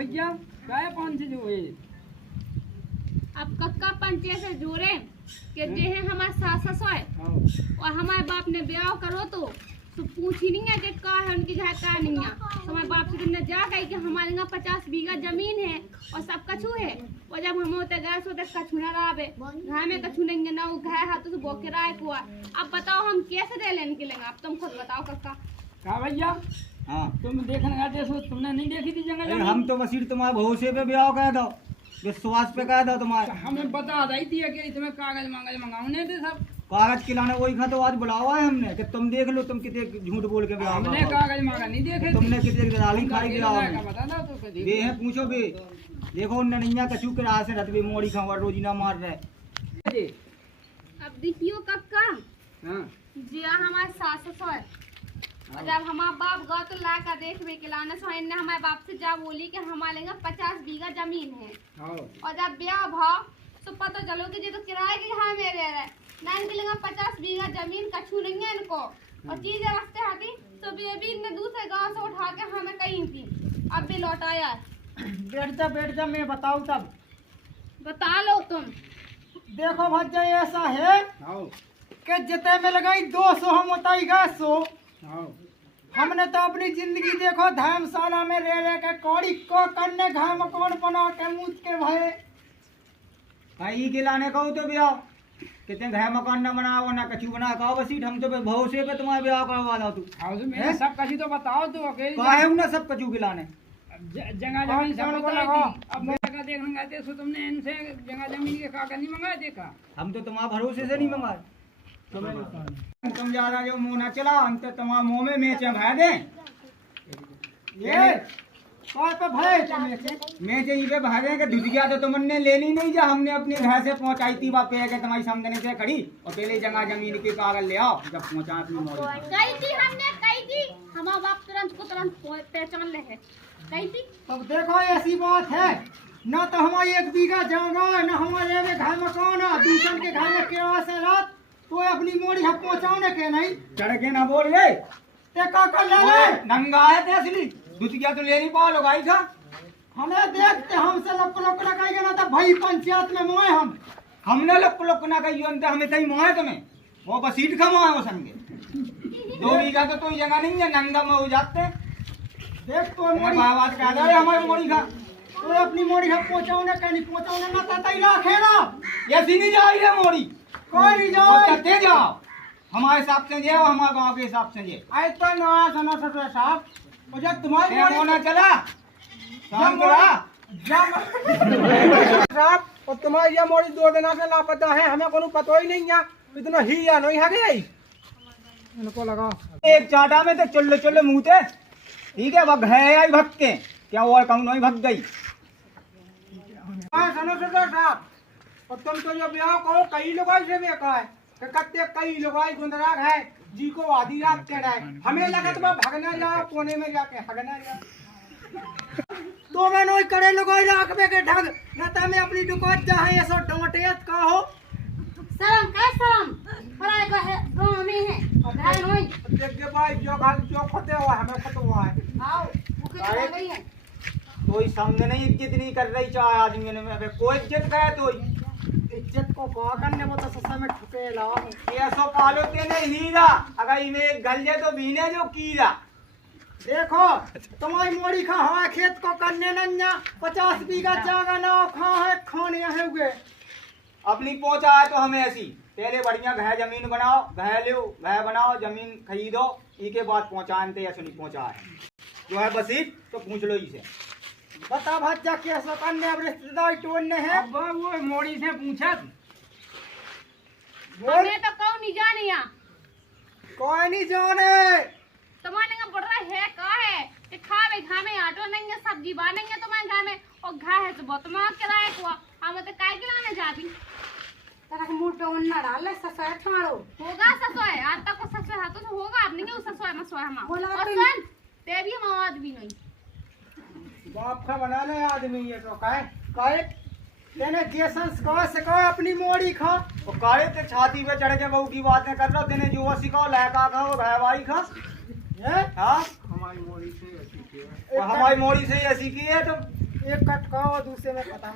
भैया काय 500 जो है अब कक्का पंचे से जोड़े कि जे है हमारे सास ससुर और हमारे बाप ने ब्याह करो तो पूछ ही नहीं है कि का है उनकी घर का नहीं है। तो हमारे बाप से तुमने जा गई कि हमारे यहाँ 50 बीघा जमीन है और सब कछू है। और जब हम होते गए सोते कछू न रहा घर में कछू नहीं ना घर हाथों से बो किराए को। अब बताओ हम कैसे दे लेने के लेंगे, अब तुम खुद बताओ कक्का। का भैया हाँ तुम देखने गए थे तुमने नहीं देखी थी जगह जमीन? हम तो वसीर तुम्हारे भरोसे पे ब्याह कह दो, विश्वास पे कह दो तुम्हारे। हमें बता रही थी कि तुम्हें कागज मंगाने थे सब कागज खिलाने वही खा तो आज बुलावा है हमने कि तुम देख लो तुम कितने झूठ बोल के ब्याह हमने कागज मांगा नहीं देखे तुमने कितने गाली खाई ब्याह बता दो तो ये है पूछो बे देखो ननिया कछू के राह से रतबे मोड़ी खावा रोजी ना मार रहे। अब देखियो कक्का हाँ जी हमारे सास ससुर और जब हमारे बाप गौ तो ला कर देखबे के लाने सो इनने हमारे बाप से जा बोली कि हमारे लिए 50 बीघा जमीन है। और जब ब्याह भाव तो पता चलो कि ये तो किराए के घर में रह रहे ना, इनके लिए 50 बीघा जमीन कछू नहीं है इनको। और चीज रस्ते आती तो भी इनने दूसरे गांव से उठा के हमें कहीं थी, अब भी लौटाया। बैठ जा मैं बताऊं तब। बता लो तुम। देखो भज्जा ऐसा है कि जिते में लगाई 200 हम उताई गए 100। हमने तो अपनी जिंदगी देखो धर्मशाला में रह के कौड़ी को करने घर मकान बना के मूत के भये कहीं के लाने कहो तो ब्याह कितने घर मकान न बनाओ ना कछू बना कहो बसीट हम तो भरोसे पे तुम्हारे ब्याह करवा दो तू मेरे सब कभी तो बताओ तो अकेले काहे ना सब कछू के लाने जगह जमीन सब बताई थी। अब जगह देखने गए थे सो तुमने इनसे जगह जमीन के कागज नहीं मंगाए देखा? हम तो तुम्हारे भरोसे से नहीं मंगाए। तुम ज्यादा जो मुंह न चला हम तो तुम्हारे मुंह में मेचे भय दे ये कौन पे भय मेचे ये भय दे कि दुधिया तो तुमने लेनी नहीं जा हमने अपने घर से पहुंचाई थी वहाँ पे तुम्हारी सामने से खड़ी और पहले जगह जमीन के कागज ले आओ जब पहुंचा अपनी मौज कही थी हमने कही थी हमारा बाप तुरंत पहचान ले है कही थी। तब देखो ऐसी बात है न तो हमारी 1 बीघा जगह न हमारे में घर मकान दूसरे के घर में केवा से रात तो अपनी मोड़ी हम पहुंचाने के नहीं चढ़ के ना बोल गए ते का कर ले नंगा है ते असली दुधिया तो ले नहीं पा लगाई था हमें देखते हमसे लोग लगाएगा ना तो भाई पंचायत में मोए हमने लोग ना कही अंत हमें तई मोए तुम्हें वो बस सीट खा मोए वो संगे 2 बीघा तो कोई जगह नहीं है नंगा में हो जाते देख तो मोड़ी बात कह रहा है हमारी मोड़ी खा तो अपनी मोड़ी हम पहुंचाने का नहीं पहुंचाने ना ताता ही लाखे ना ये सीधी जा रही है मोड़ी कोई नहीं वो जाओ करते जाओ हमारे हिसाब से ये हमारे गांव के हिसाब से ये आज तो नया सना सर साहब और जब तुम्हारी ये होना चला शाम को रहा साहब और तुम्हारी ये मोड़ी 2 दिन से लापता है हमें कोनो पता ही नहीं है इतना ही या नहीं है गई इनको लगाओ एक चाटा में तो चुल्ले मुंह थे ठीक है वह है आई भग के क्या हुआ कहूँ नहीं भग गई सनो सरदार साहब और तुम तो जो ब्याह कहो कई लोग से भी कहा है कि कत्ते कई लोग गुंदराग है जी को आधी रात के रहे हमें लगा तो भगना जाओ कोने में जाके भगना जाओ तो मैं नोई करे लोग राख में के ढग न मैं अपनी दुकान जा है ऐसा डोटेत कहो शर्म का शर्म पराए का है गांव में है और घर होई देख के भाई जो खते हुआ हमें खत हुआ है आओ भूखे तो गई है कोई समझ नहीं इज्जत नहीं कर रही चाहे आदमी ने कोई इज्जत का है तो इज्जत को कहा करने वो तो सस्ता में ठुके लाओ ये सो पालो तेने हीरा अगर इन्हें गल जाए तो बीने जो कीरा देखो तुम्हारी मोड़ी खा हवा खेत को करने नन्या 50 बीघा जगह ना खा है खाने है हुए अपनी पहुंचा है तो हमें ऐसी पहले बढ़िया घर जमीन बनाओ घर लो घर बनाओ जमीन खरीदो इसके बाद पहुंचाते ऐसे नहीं पहुंचा है जो है बसीट तो पूछ लो इसे बता भज्जा कैसे करने अब रिश्तेदार टोलने हैं अब वो मोड़ी से पूछा हमें तो कौन नहीं जाने या कोई नहीं जाने तुम्हारे का बढ़ रहा है का है कि खावे घामे आटो नहीं है सब्जी बनेंगे तुम्हारे घर में और घा है तो बहुत मार किराए को हम तो काय खिलाने जाबी तेरा को मुंह पे उन्ना डाल ले ससुर ठाड़ो होगा ससुर आज तक को ससुर हाथों से होगा अब नहीं है ससुर में सोया हम बोला और तो सुन ते भी हम आवाज भी नहीं बाप का बना ले आदमी ये तो काहे तेने जे संस्कार सिखाओ अपनी मोड़ी खा तो काले ते छाती पे चढ़ के बहू की बातें कर रहा तेने जो सिखाओ लहका खाओ भाई खा है हाँ हमारी मोड़ी से ऐसी की है और हमारी मोड़ी से ही ऐसी की है तो एक कटकाओ दूसरे में खत्म।